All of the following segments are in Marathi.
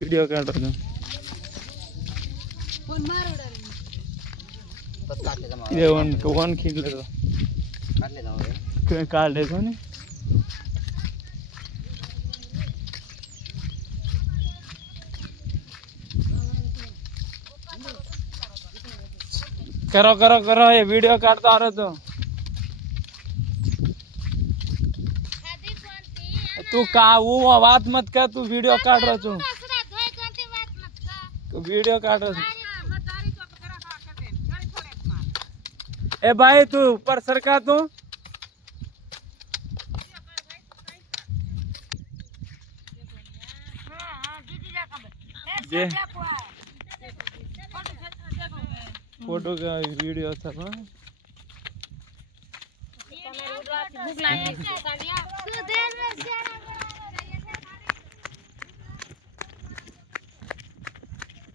व्हिडिओ काढतो जेवण कोण खिंडलं काढले कोणी करो करो करो ये वीडियो काटता आ रहा तो तू का वो बात मत कर तू वीडियो काट रहा तू वीडियो काट रहा ए भाई तू ऊपर सरका तू जे फोटो का वीडियो था ना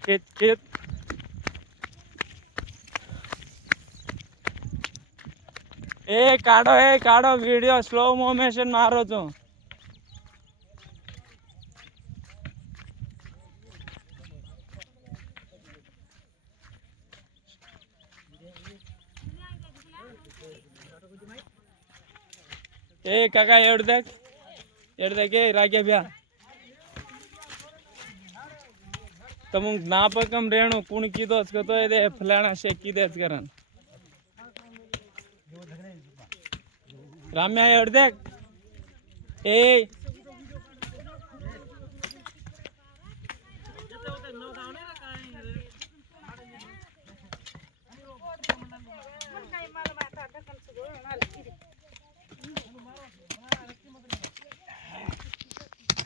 खेत खेत ए काढो वीडियो स्लो मोशन मारो तो ए काका एवढ देख राग्या ब्या तर मग नापकम रेणू कुण किदोच कतोय दे फलाना शेक किदेच करन राम्या एवढ देख ए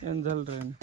एंजल रेन